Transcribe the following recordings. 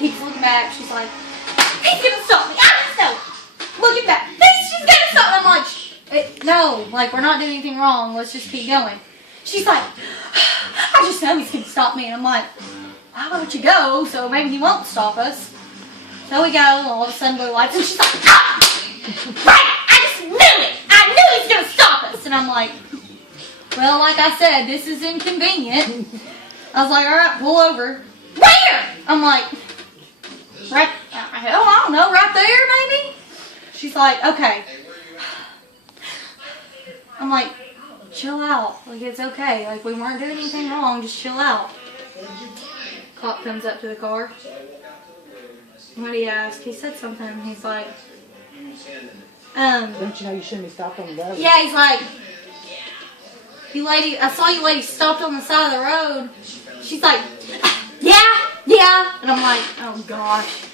keeps looking back. She's like, he's gonna stop me. I just know. Looking back, he's just gonna stop me. I'm like, no, like we're not doing anything wrong. Let's just keep going. She's like, I just know he's gonna stop me. And I'm like, why won't you go? So maybe he won't stop us. So we go. All of a sudden, blue lights, and she's like, ah! Right! I just knew it. I knew he's gonna stop us. And I'm like, well, like I said, this is inconvenient. I was like, all right, pull over. Where? I'm like, right, hell, I don't know, right there, maybe? She's like, okay. I'm like, chill out. Like, it's okay. Like, we weren't doing anything wrong. Just chill out. Cop comes up to the car. What did he ask? He said something. He's like, don't you know you shouldn't be stopped on the road? yeah, he's like, I saw you lady stopped on the side of the road. She's like, yeah. And I'm like, oh gosh,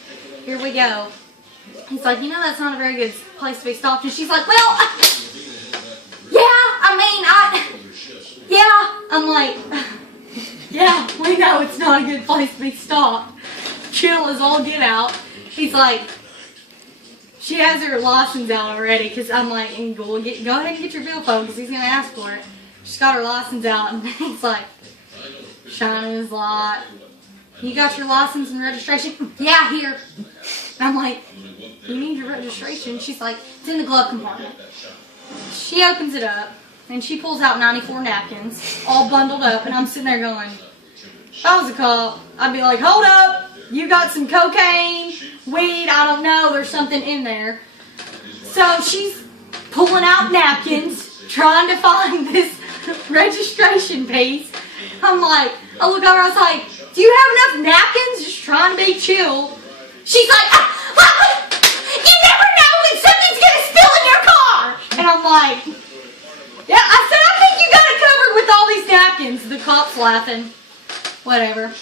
here we go. He's like, you know that's not a very good place to be stopped. And she's like, well, yeah. I'm like, yeah, we know it's not a good place to be stopped. Chill as all get out. He's like, she has her license out already, because I'm like, go ahead and get your billfold, because he's going to ask for it. She's got her license out, and he's like, shining his light. You got your license and registration? Yeah, here. And I'm like, you need your registration? She's like, it's in the glove compartment. She opens it up, and she pulls out 94 napkins, all bundled up, and I'm sitting there going, if I was a cop, I'd be like, hold up. You got some cocaine, weed, I don't know, there's something in there. So she's pulling out napkins, trying to find this registration piece. I'm like, I look over, I was like, do you have enough napkins? Just trying to be chill. She's like, you never know when something's going to spill in your car. And I'm like, yeah, I said, I think you got it covered with all these napkins. The cop's laughing. Whatever.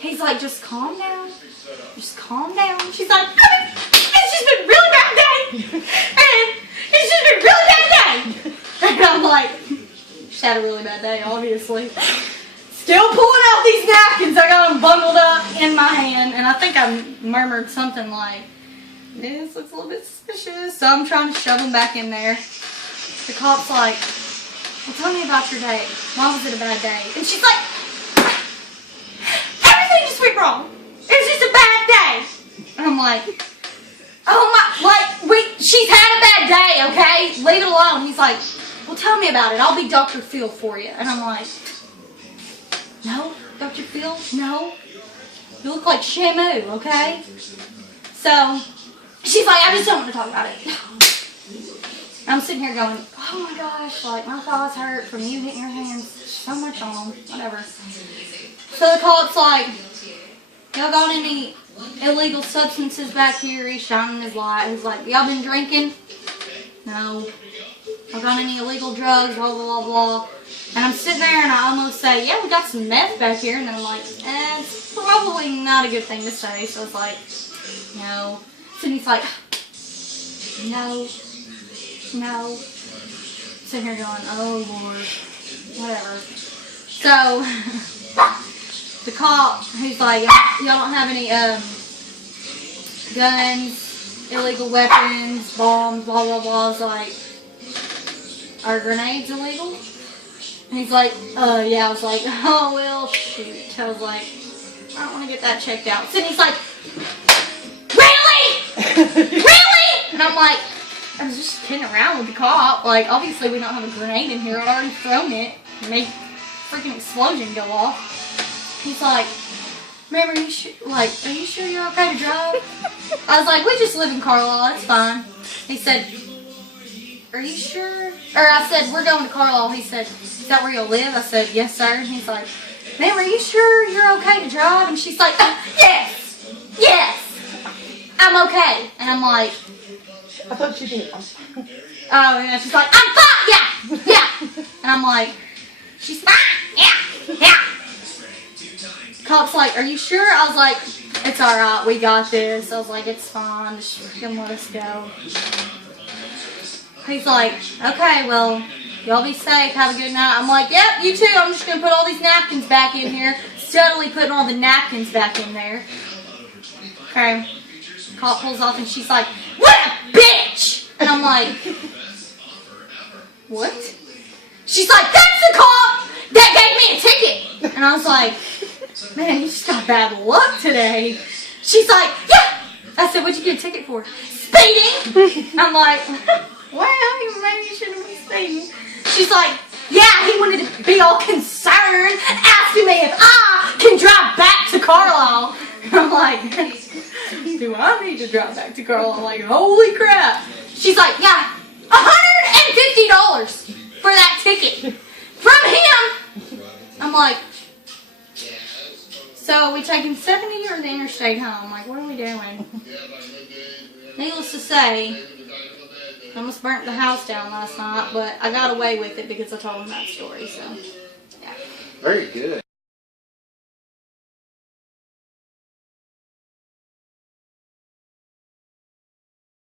He's like, just calm down. Just calm down. She's like, it's just been a really bad day. And it's just been a really bad day. And I'm like, she's had a really bad day, obviously. Still pulling out these napkins. I got them bundled up in my hand. And I think I murmured something like, this looks a little bit suspicious. So I'm trying to shove them back in there. The cop's like, well, tell me about your day. Why was it a bad day? And she's like, everything just went wrong. It was just a bad day. And I'm like, oh my, she's had a bad day, okay? Leave it alone. He's like, well, tell me about it. I'll be Dr. Phil for you. And I'm like, no, Dr. Phil, no. You look like Shamu, okay? So, she's like, I just don't want to talk about it. I'm sitting here going, oh my gosh, like my thighs hurt from you hitting your hands so much on them, whatever. So the cop's like, y'all got any illegal substances back here? He's shining his light. He's like, y'all been drinking? No. Y'all got any illegal drugs? Blah, blah, blah. And I'm sitting there and I almost say, yeah, we got some meth back here. And then I'm like, it's probably not a good thing to say. So it's like, no. So he's like, no. Sitting here going, oh Lord, whatever. So the cop, he's like, y'all don't have any guns, illegal weapons, bombs, blah blah blah. I was like, are grenades illegal? And he's like, yeah. I was like, oh well, shoot. I was like, I don't want to get that checked out. So he's like, really? And I'm like, I was just kidding around with the cop. Like, obviously we don't have a grenade in here. I'd already thrown it. Made a freaking explosion go off. He's like, ma'am, are you sure you're okay to drive? I was like, we just live in Carlisle. It's fine. He said, are you sure? Or I said, we're going to Carlisle. He said, is that where you'll live? I said, yes, sir. And he's like, ma'am, are you sure you're okay to drive? And she's like, yes, I'm okay. And I'm like, I thought you did. Oh, yeah. She's like, I'm fine. Yeah. And I'm like, she's fine. Yeah. Cop's like, are you sure? I was like, it's all right. We got this. I was like, it's fine. Just freaking let us go. He's like, okay, well, y'all be safe. Have a good night. I'm like, yep, you too. I'm just going to put all these napkins back in here. Steadily putting all the napkins back in there. Okay. Cop pulls off and she's like, what a bitch! And I'm like, what? She's like, that's the cop that gave me a ticket! And I was like, man, you just got bad luck today. She's like, yeah! I said, what'd you get a ticket for? Speeding! I'm like, well, maybe you shouldn't be speeding. She's like, yeah, he wanted to be all concerned, asking me if I can drive back to Carlisle. I'm like, do I need to drive back to Carlisle? I'm like, holy crap. She's like, yeah, $150 for that ticket from him. I'm like, so we taking 70 or the interstate home? Like, what are we doing? Needless to say, I almost burnt the house down last night, but I got away with it because I told him that story, so, yeah. Very good.